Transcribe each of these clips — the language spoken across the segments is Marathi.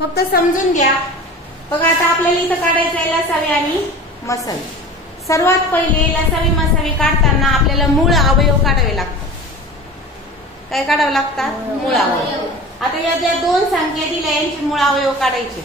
फक्त समजून घ्या. बघा आता आपल्याला इथं काढायचं आहे लसावी आणि मसावी. सर्वात पहिले लसावी मसावी काढताना आपल्याला मूळ अवयव काढावे लागतात. काय काढावं लागतात? मूळ अवयव. आता या ज्या दोन संख्या दिल्या यांचे मूळ अवयव काढायचे.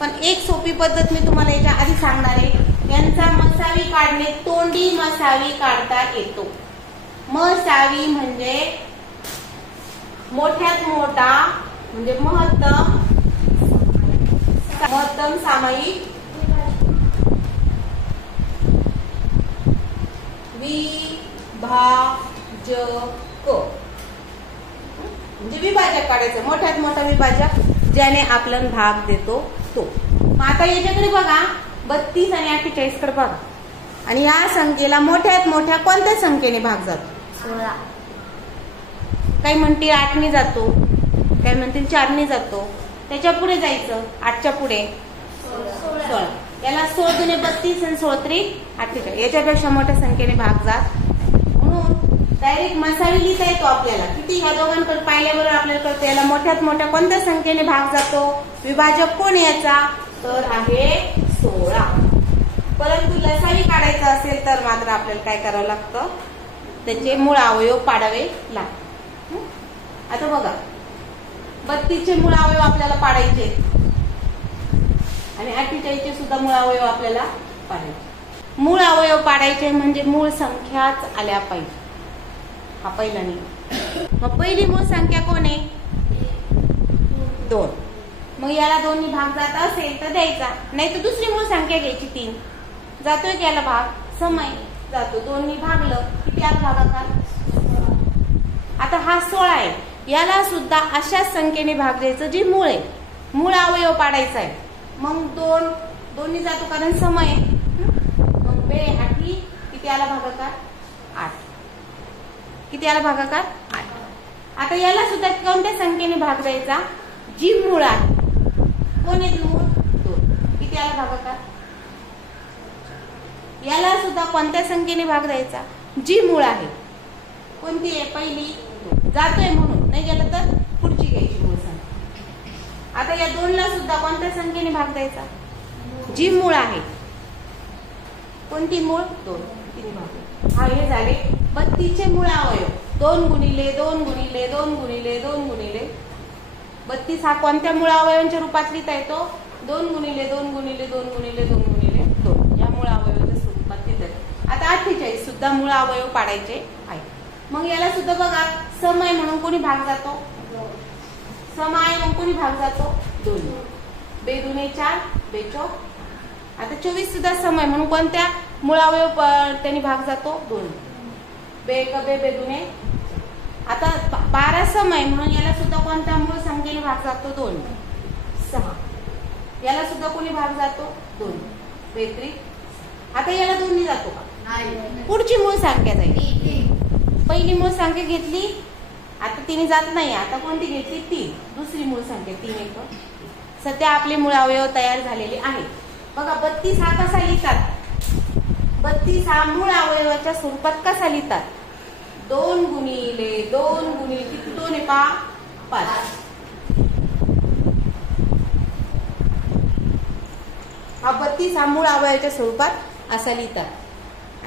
पण एक सोपी पद्धत मी तुम्हाला याच्या आधी सांगणार आहे. यांचा मसावी काढणे तोंडी मसावी काढता येतो. मसावी म्हणजे मोठ्यात मोठा म्हणजे महत्तम सामायिक विभाजक म्हणजे विभाजक काढायचं. मोठ्यात मोठा विभाजक ज्याने आपला भाग देतो तो. आता याच्याकडे बघा 32 आणि 48 कडे बघा. आणि या संख्येला मोठ्यात मोठ्या कोणत्या संख्येने भाग जातो? 16. काही म्हणतील 8 ने जातो, काही म्हणतील 4 ने जातो. त्याच्या पुढे जायचं 8च्या पुढे 16. याला 16 दुने 32 आणि 16 त्रिक 48. याच्यापेक्षा मोठ्या संख्येने भाग जात. म्हणून डायरेक्ट मसावी लिहिता येतो आपल्याला. किती ह्या दोघांकडे पाहिल्याबरोबर आपल्याला कळतं याला मोठ्यात मोठ्या कोणत्या संख्येने भाग जातो. विभाजक कोण याचा? तर आहे 16. परंतु लसावी काढायचा असेल तर मात्र आपल्याला काय करावं लागतं? त्याचे मूळ अवयव पाडावे लागतात. आता बघा 32 चे मूळ अवयव आपल्याला पाडायचे आणि 48 चे सुद्धा मूळ अवयव आपल्याला पाडायचे. मूळ अवयव पाडायचे म्हणजे मूळ संख्याच आल्या पाहिजे. हा पहिला नियम. मग पहिली मूळ संख्या कोण आहे? 2. मग याला 2 ने भाग जात असेल तर द्यायचा, नाही तर दुसरी मूळ संख्या घ्यायची 3. जातोय की याला भाग? समय जातो. 2 ने भागलं किती आला भागाकार? आता हा 16 आहे. याला सुद्धा अशाच संख्येने भाग द्यायचं जी मूळ आहे. मूळ अवयव पाडायचा आहे. मग 2 ने जातो कारण समय आहे. मग 2 8 किती आला भागाकार? 8. किती आला भागाकार? 8. आता याला सुद्धा कोणत्या संख्येने भाग द्यायचा? जी मूळ आहे. कोण आहे मूळ? 2. किती आला भागाकार? याला सुद्धा कोणत्या संख्येने भाग द्यायचा? जी मूळ आहे. कोणती आहे? पहिली. जातोय म्हणून, नाही गेलं तर पुढची घ्यायची मूळ संख्या. आता या 2 ला सुद्धा कोणत्या संख्येने भाग द्यायचा? जी मूळ आहे. कोणती मूळ? 2. तिने भाग. हा हे झाले 32 चे मूळ अवयव. 2 गुणिले 2 गुणिले 2 गुणिले 2 गुणिले 32 हा कोणत्या मूळ अवयवांच्या रूपात लिहिता येतो? 2 गुणिले 2 गुणिले 2 गुणिले 2 गुणिले 2 या मूळ अवयवाच्या स्वरूपात लिहिता येतो. आता 48 सुद्धा मूळ अवयव पाडायचे आहे. मग याला सुद्धा बघा समय म्हणून कोणी भाग जातो? समय म्हणून कोणी भाग जातो? 2. 2 दुने 4 2 4. आता 24 सुद्धा समय म्हणून कोणत्या मूळ अवयव त्यांनी भाग जातो? 2. 2 1 2 दुने. आता 12 समय म्हणून याला सुद्धा कोणत्या मूळ संख्येने भाग जातो? 2. 6. याला सुद्धा कोणी भाग जातो? 2. 2 3. आता याला 2 ने जातो का? पुढची मूळ संख्या जाईल. पहिली मूळ संख्या घेतली, आता 3 जात नाही. आता कोणती घेतली? 3. दुसरी मूळ संख्या 3 1. सध्या आपले मूळ अवयव तयार झालेले आहे. बघा 32 हा कसा लिहितात? 32 हा मूळ अवयवाच्या स्वरूपात कसा लिहितात? 2 गुणिले 2 गुणिले किती? 2 आहे पा 5. हा 32 हा मूळ अवयवाच्या स्वरूपात असा लिहितात.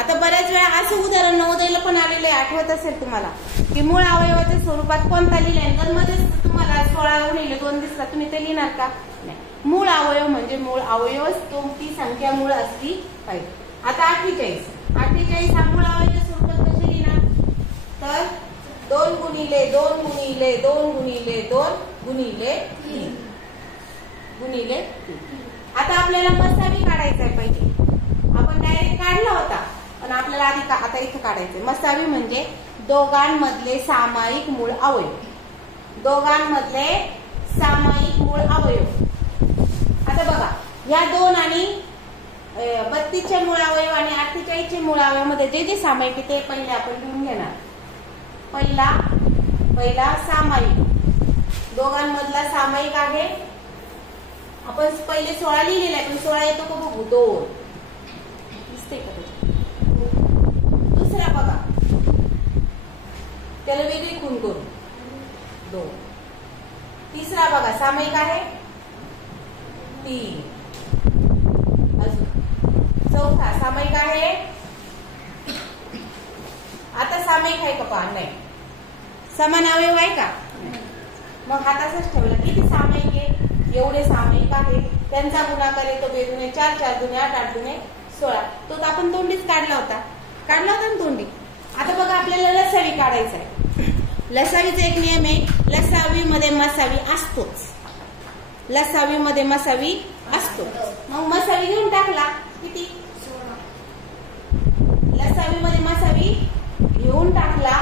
आता बऱ्याच वेळा असं उदाहरण नवोदयला पण आलेलं आहे, आठवत असेल तुम्हाला, की मूळ अवयवाच्या स्वरूपात कोणता लिहिलाय? तर मध्ये तुम्हाला 16 गुणिले 2 दिसला, तुम्ही ते लिहिणार का? नाही. मूळ अवयव म्हणजे मूळ अवयवच कोणती संख्या मूळ असली पाहिजे. आता 48 हा मूळ अवयवाच्या स्वरूपात कसे लिहिणार? तर 2 गुणिले 2 गुणिले 2 गुणिले 2 गुणिले 3 गुणिले 3. आता आपल्याला मसावी काढायचा आहे. पहिले आपण डायरेक्ट काढला होता, पण आपल्याला आधी आता इथं काढायचंय. मसावी म्हणजे दोघांमधले सामायिक मूळ अवयव. दोघांमधले सामायिक मूळ अवयव. आता बघा या 2 आणि 32 चे मूळ अवयव आणि 48 चे मूळ अवयव मध्ये जे जे सामायिक ते पहिले आपण लिहून घेणार. पहिला सामायिक. दोघांमधला सामायिक आहे. आपण पहिले 16 लिहिलेला आहे, पण 16 येतो का बघू? 2 दिसते का? दुसरा बघा, त्याला वेगळी खून करू 2. तिसरा बघा सामायिक आहे 3. अजून चौथा सामायिक आहे. आता सामायिक आहे का पहा? नाही. समान अवयव आहे का? मग हा तसाच ठेवला. किती सामायिक आहे? एवढे सामायिक आहे. त्यांचा गुणाकार येतो बेदुने 4, 4 दुने 8, 8 दुने 16. तो आपण तोंडीच काढला होता ना तोंडी. आता बघा आपल्याला लसावी काढायचा आहे. लसावीचा एक नियम आहे, लसावी मध्ये मसावी असतोच. लसावी मध्ये मसावी असतो. मग मसावी घेऊन टाकला. किती? लसावी मध्ये मसावी घेऊन टाकला.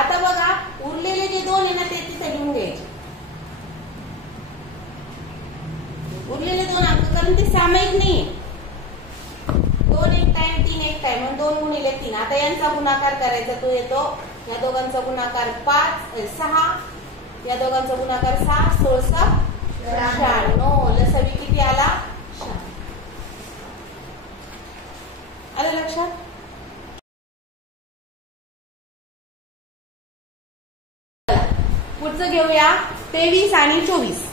आता बघा उरलेले जे 2 आहे ना ते तिथे घेऊन घ्यायचे. उरलेले 2 अंक, कारण ते सामायिक नाही. 2 एक टाइम 3 एक टाइम, 2 गुणिले 3. आता यांचा गुणाकार करायचा. तो येतो, या दोघांचा गुणाकार 6, या दोघांचा गुणाकार 6, 16, 96. लसावी किती आला? 6. आलं लक्षात? पुढचं घेऊया 23 आणि 24.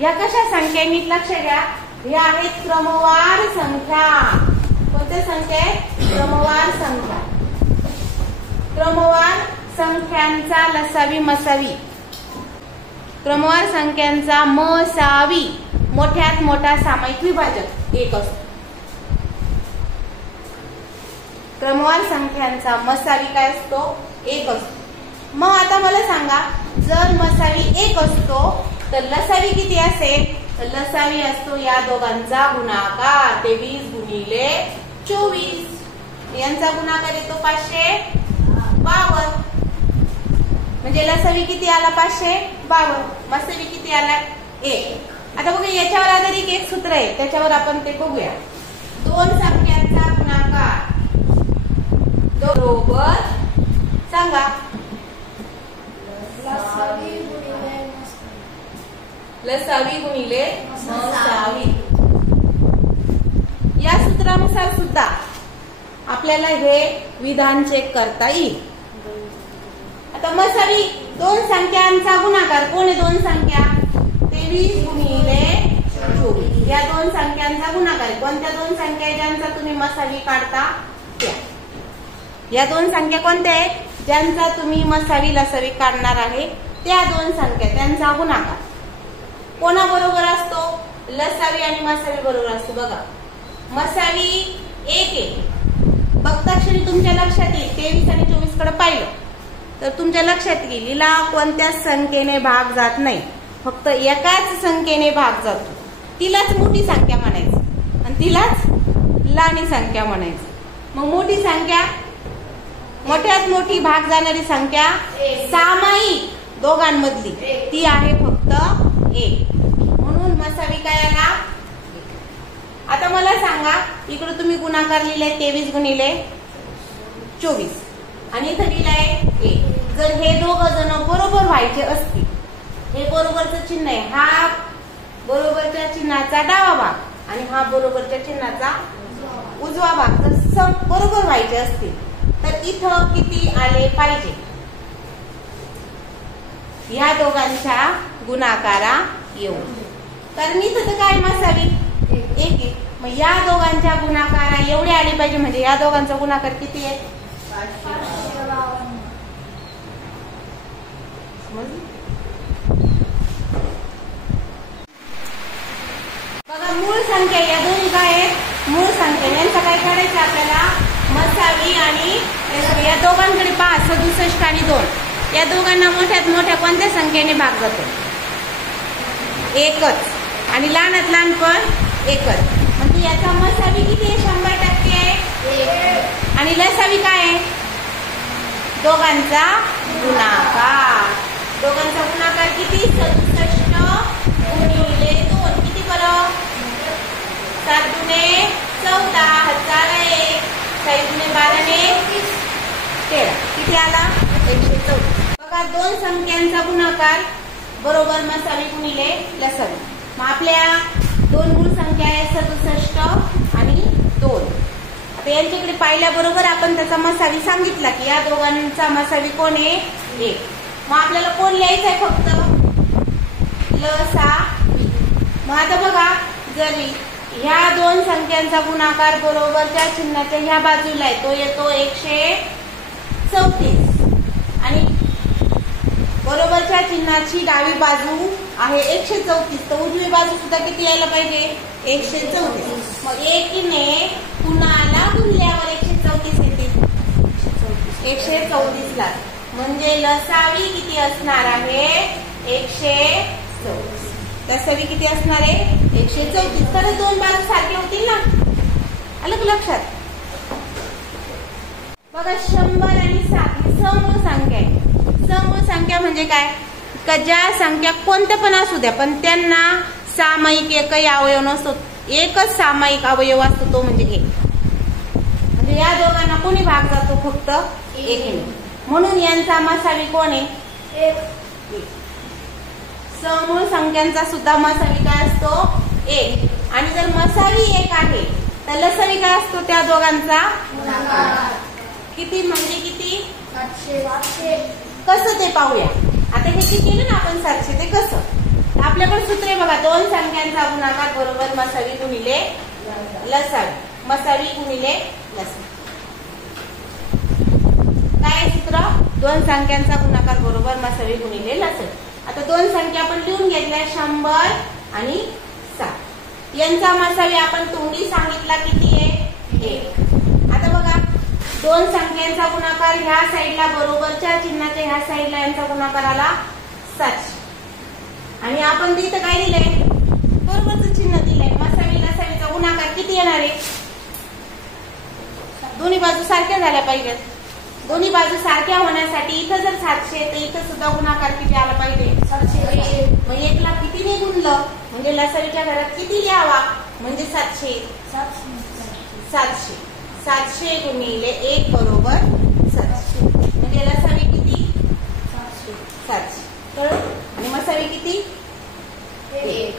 या कशा संख्या? नीट लक्ष द्या. ह्या आहेत क्रमवार संख्या. कोणत्या संख्या आहेत? क्रमवार संख्या. क्रमवार संख्यांचा लसावी मसावी. क्रमवार संख्यांचा मसावी मोठ्यात मोठा सामायिक विभाजक 1 असतो. क्रमवार संख्यांचा मसावी काय असतो? 1 असतो. मग आता मला सांगा, जर मसावी 1 असतो तर लसावी किती असेल? तर लसावी असतो या दोघांचा गुणाकार 23 गुणिले 24. यांचा गुणाकार येतो 552. म्हणजे लसावी किती आला? 552. मसावी किती आला? 1. आता बघा याच्यावर आधारित एक सूत्र आहे, त्याच्यावर आपण ते बघूया. 2 संख्यांचा गुणाकार बरोबर सांगा. लसावी गुणिले मसावी. या सूत्रानुसार सुद्धा आपल्याला हे विधान चेक करता येईल. आता मसावी 2 संख्यांचा गुणाकार. कोण आहे 2 संख्या? 23 गुणिले 24. या 2 संख्यांचा गुणाकार. कोणत्या 2 संख्या ज्यांचा तुम्ही मसावी काढता त्या? या 2 संख्या कोणत्या आहेत? ज्यांचा तुम्ही मसावी लसावी काढणार आहे त्या 2 संख्या, त्यांचा गुणाकार कोणाबरोबर असतो? लसावी आणि मसावी बरोबर असतो. बघा मसावी 1 आहे. बघता क्षणी तुमच्या लक्षात येईल. 23 आणि 24 कडे पाहिलं तर तुमच्या लक्षात येईल हिला कोणत्याच संख्येने भाग जात नाही, फक्त एकाच संख्येने भाग जातो. तिलाच मोठी संख्या म्हणायचं आणि तिलाच लहानी संख्या म्हणायचं. मग मोठी संख्या, मोठ्यात मोठी भाग जाणारी संख्या सामायिक दोघांमधली ती आहे फक्त 1. म्हणून मसावी काय आला? आता मला सांगा, इकडे तुम्ही गुणाकार लिहिलाय 23 गुणिले 24 आणि इथं लिहिलाय 1. जर हे दोघं जण बरोबर व्हायचे असतील, हे बरोबरचं चिन्ह आहे, हा बरोबरच्या चिन्हाचा डावा भाग आणि हा बरोबरच्या चिन्हाचा उजवा भाग जर बरोबर व्हायचे असतील तर इथं किती आले पाहिजे? या दोघांच्या गुणाकारा येऊन. कारण इथं तर काय मसावी 1 आहे. मग या दोघांच्या गुणाकारा एवढे आले पाहिजे. म्हणजे या दोघांचा गुणाकार किती आहे? 552. बघा मूळ संख्या या दोन्ही काय आहेत? मूळ संख्या. यांचा काय करायचं आपल्याला? मसावी आणि या दोघांकडे पहा 67 आणि 2. या दोघांना मोठ्यात मोठ्या कोणत्या संख्येने भाग जातो? 1च. आणि लहानात लहान पण 1च. म्हणजे याचा मसावी किती आहे? 100% आहे. आणि लसावी काय आहे? दोघांचा गुणाकार. दोघांचा गुणाकार किती? 67 गुणिले 2. किती बरं? 7 दुने 14, 1001, 6 दुने 12 ने 13. किती आला? 114. बघा 2 संख्यांचा गुणाकार बरोबर मसावी गुणिले लसावी. मग आपल्या 2 मूळ संख्या आहेत 67 आणि 2. आता यांच्याकडे पाहिल्याबरोबर आपण त्याचा मसावी सांगितला की या दोघांचा मसावी कोण आहे? 1. मग आपल्याला कोण लिहायचं आहे? फक्त लसावी. मग आता बघा जरी ह्या दोन संख्यांचा गुणाकार बरोबरच्या चिन्हाच्या ह्या बाजूला आहे, तो येतो 134 आणि बरोबरच्या चिन्हाची डावी बाजू आहे 134, तर उजवी बाजू सुद्धा किती यायला पाहिजे 134. मग एकीने पुन्हा गुणल्यावर 134 येते 134 ला, म्हणजे लसावी किती असणार आहे 134. लसावी किती असणार आहे 134. तर दोन बाजू सारखे होतील ना, आलं का लक्षात. बघा 100 आणि 7 समूळ संख्या आहे. समूळ संख्या म्हणजे काय, का ज्या संख्या कोणत्या पण असू द्या पण त्यांना सामायिक एकही अवयव नसतो, एकच सामायिक अवयव असतो तो म्हणजे 1. म्हणजे या दोघांना कोणी भाग जातो फक्त 1ने, म्हणून यांचा मसावी कोण आहे 1. समूळ संख्यांचा सुद्धा मसावी काय असतो 1. आणि जर मसावी 1 आहे तर लसावी काय असतो त्या दोघांचा किती, म्हणजे किती 700. कसं ते पाहूया. आता हे जे केलं ना आपण 700, ते कसं, आपल्याकडे सूत्र आहे बघा, दोन संख्यांचा गुणाकार बरोबर मसावी गुणिले लसावी, मसावी गुणिले लसावी. काय सूत्र, दोन संख्यांचा गुणाकार बरोबर मसावी गुणिले लसावी. आता दोन संख्या आपण लिहून घेतल्या 100 आणि 7. यांचा मसावी आपण तोंडी सांगितला किती आहे 1. आता बघा दोन संख्यांचा गुणाकार ह्या साईडला बरोबरच्या चिन्हाच्या ह्या साईडला यांचा गुणाकार आला 700 आणि आपण तिथं काय दिलंय बरोबरचं चिन्ह दिलंय. मसावी लसावीचा गुणाकार किती येणार आहे, दोन्ही बाजू सारख्या झाल्या पाहिजेत. दोन्ही बाजू सारख्या होण्यासाठी इथं जर 700 तर इथं सुद्धा गुणाकार किती आला पाहिजे 700. मग 1 ला कितीने गुणलं म्हणजे लसावीच्या घरात किती लिहावा, म्हणजे 700. 700 गुणिले 1 बरोबर 700, म्हणजे लसावी किती 700. कळलं. आणि मसावी किती 1.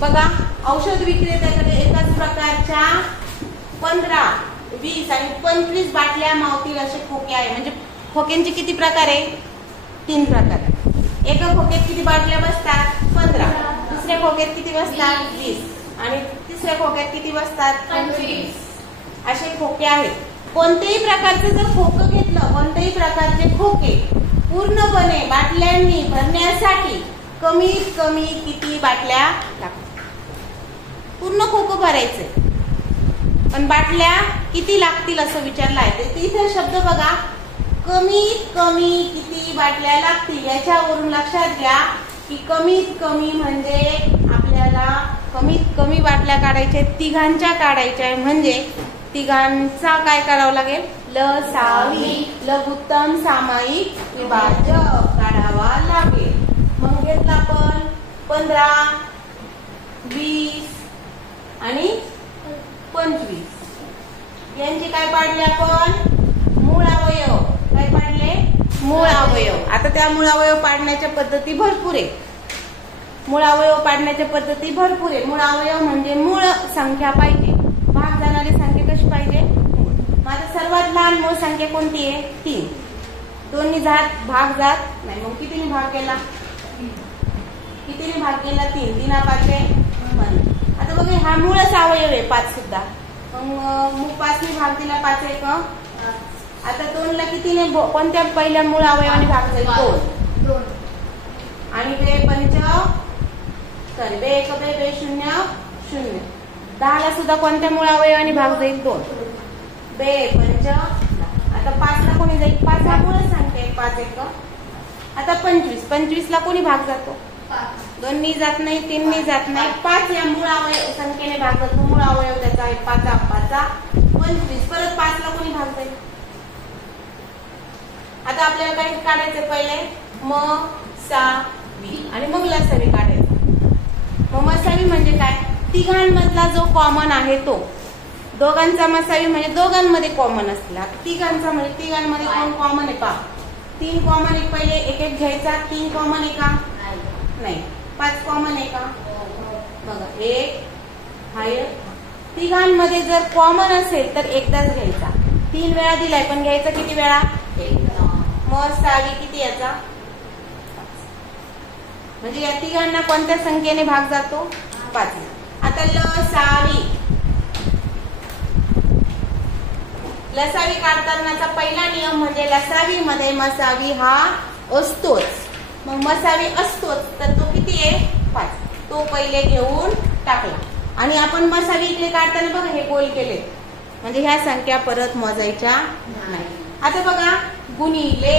बघा औषध विक्रेत्याकडे एकाच प्रकारच्या 15, 20 आणि 25 बाटल्या मावतील असे खोके आहे. म्हणजे खोक्यांचे किती प्रकार आहे 3 प्रकार आहे. एका खोक्यात किती बाटल्या बसतात 15, दुसऱ्या खोक्यात किती बसतात 20 आणि तिसऱ्या खोक्यात किती बसतात 25. असे खोके आहेत. कोणत्याही प्रकारचं जर खोकं घेतलं, कोणत्याही प्रकारचे खोके पूर्णपणे बाटल्यांनी भरण्यासाठी कमीत कमी किती बाटल्या लागतात. पूर्ण खोकं भरायचंय पण बाटल्या किती लागतील असं विचारलं आहे. तर इथे शब्द बघा, कमीत कमी किती बाटल्या लागतील. याच्यावरून लक्षात घ्या की कमीत कमी म्हणजे आपल्याला कमीत कमी बाटल्या काढायच्या, तिघांच्या काढायच्या आहे. म्हणजे तिघांचा काय करावं लागेल लसावी, लघुत्तम सामायिक विभाज्य काढावा लागेल. मग घेतला आपण 15, 20 आणि 25. यांचे काय पाडले आपण मूळ अवयव. काय पाडले मूळ अवयव. आता त्या मूळ अवयव पाडण्याच्या पद्धती भरपूर आहे. मूळ अवयव पाडण्याच्या पद्धती भरपूर आहे. मूळ अवयव म्हणजे मूळ संख्या पाहिजे, भाग जाणारी संख्या कशी पाहिजे मूळ. माझा सर्वात लहान मूळ संख्या कोणती आहे 3. 2 जात भाग जात नाही, मग कितीने भाग केला 3. 3 5 आता बघा हा मूळच अवयव आहे 5 सुद्धा. मग 5 ने भाग दिला 5 1. आता 2 ला कितीने कोणत्या पहिल्या मूळ अवयवाने भाग जाईल 2 आणि बे 1 बे 0 0. 10 ला सुद्धा कोणत्या मूळ अवयवाने भाग जाईल 2 बे 5. आता 5 ला कोणी जाईल 5 हा मूळ संख्या आहे 5 1. आता 25 ला कोणी भाग जातो 2 जात नाही 3 जात नाही 5 या मूळ अवयव संख्येने भाग जातो. मूळ अवयव त्याचा आहे 5 25. परत 5 ला कोणी भाग जाईल. आता आपल्याला काय काढायचं पहिले मसावी आणि मग लसावी काढायचं. मग मसावी म्हणजे काय तिघांमधला जो कॉमन आहे तो. दोघांचा मसावी म्हणजे दोघांमध्ये कॉमन असला. तिघांचा म्हणजे तिघांमध्ये कोण कॉमन आहे पहा. 3 कॉमन आहे पहिले एक एक घ्यायचा. 3 कॉमन आहे का नाही. 5 कॉमन आहे का बघा 1 हाय. तिघांमध्ये जर कॉमन असेल तर एकदाच घ्यायचा. 3 वेळा दिलाय पण घ्यायचा किती वेळा एकदा. मसावी किती याचा म्हणजे या तिघांना कोणत्या संख्येने भाग जातो? 5. आता लसावी. लसावी काढतानाचा पहिला नियम म्हणजे लसावी मध्ये मसावी हा असतोच. मग मसावी असतोच तर तो किती आहे? 5. तो पहिले घेऊन टाकला. आणि आपण मसावी इकडे काढताना बघा हे गोल केले म्हणजे ह्या संख्या परत मोजायच्या नाही. आता बघा गुणिले.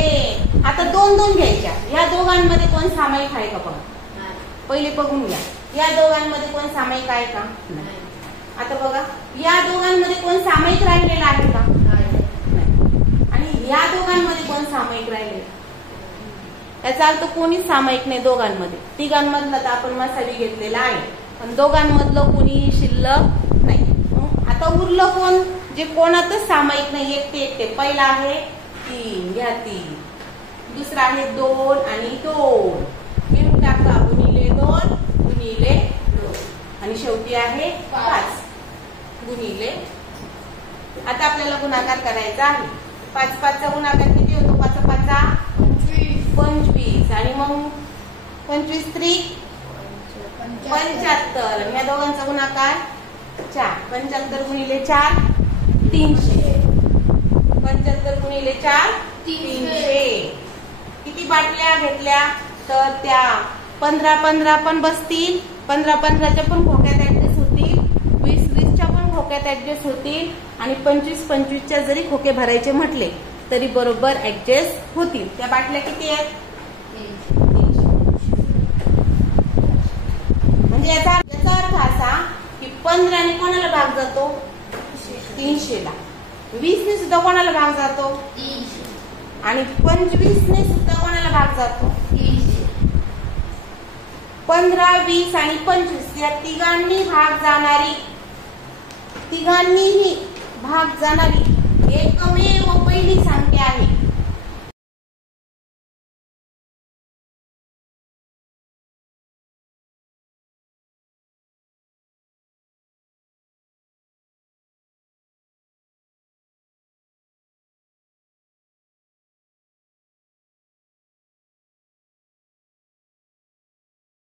आता 2 घ्यायच्या. या दोघांमध्ये कोण सामायिक आहे का? बघा पहिले बघून घ्या. या दोघांमध्ये कोण सामायिक आहे का? नाही. आता बघा या दोघांमध्ये कोण सामायिक राहिलेला आहे का? आणि या दोघांमध्ये कोण सामायिक राहिले? याचा अर्थ कोणीच सामायिक नाही दोघांमध्ये. तिघांमधला तर आपण मसावी घेतलेला आहे पण दोघांमधलं कोणीही शिल्लक नाही. आता उरलं कोण? जे कोणातच सामायिक नाही. एकटे. पहिला आहे 3 घ्या 3. दुसरा आहे 2 आणि 2 घेऊन टाका. गुणिले 2 गुणिले 2 आणि शेवटी आहे 5 गुणिले. आता आपल्याला गुणाकार करायचा आहे. 5 5चा गुणाकार किती होतो? 5 5 25 आणि मग 25 3 75. या दोघांचा गुणाकार 4. 75 गुणिले 4 300. 75 गुणिले 4 300. किती बाटल्या घेतल्या? तर त्या 15 15 पण बसतील. 15 15च्या पण खोक्यात ऍडजस्ट होतील. 20 20च्या पण खोक्यात ऍडजस्ट होतील. आणि 25 25च्या जरी खोके भरायचे म्हटले तरी बरोबर ऍडजस्ट होतील. त्या बाटल्या किती आहेत? म्हणजे याचा अर्थ असा की 15 ने कोणाला भाग जातो? 300 ला. 20 ने सुद्धा कोणाला भाग जातो? 300. आणि 25 ने सुद्धा कोणाला भाग जातो? 300. 15 20 आणि 25 या तिघांनीही भाग जाणारी एकमेव पहिली संख्या आहे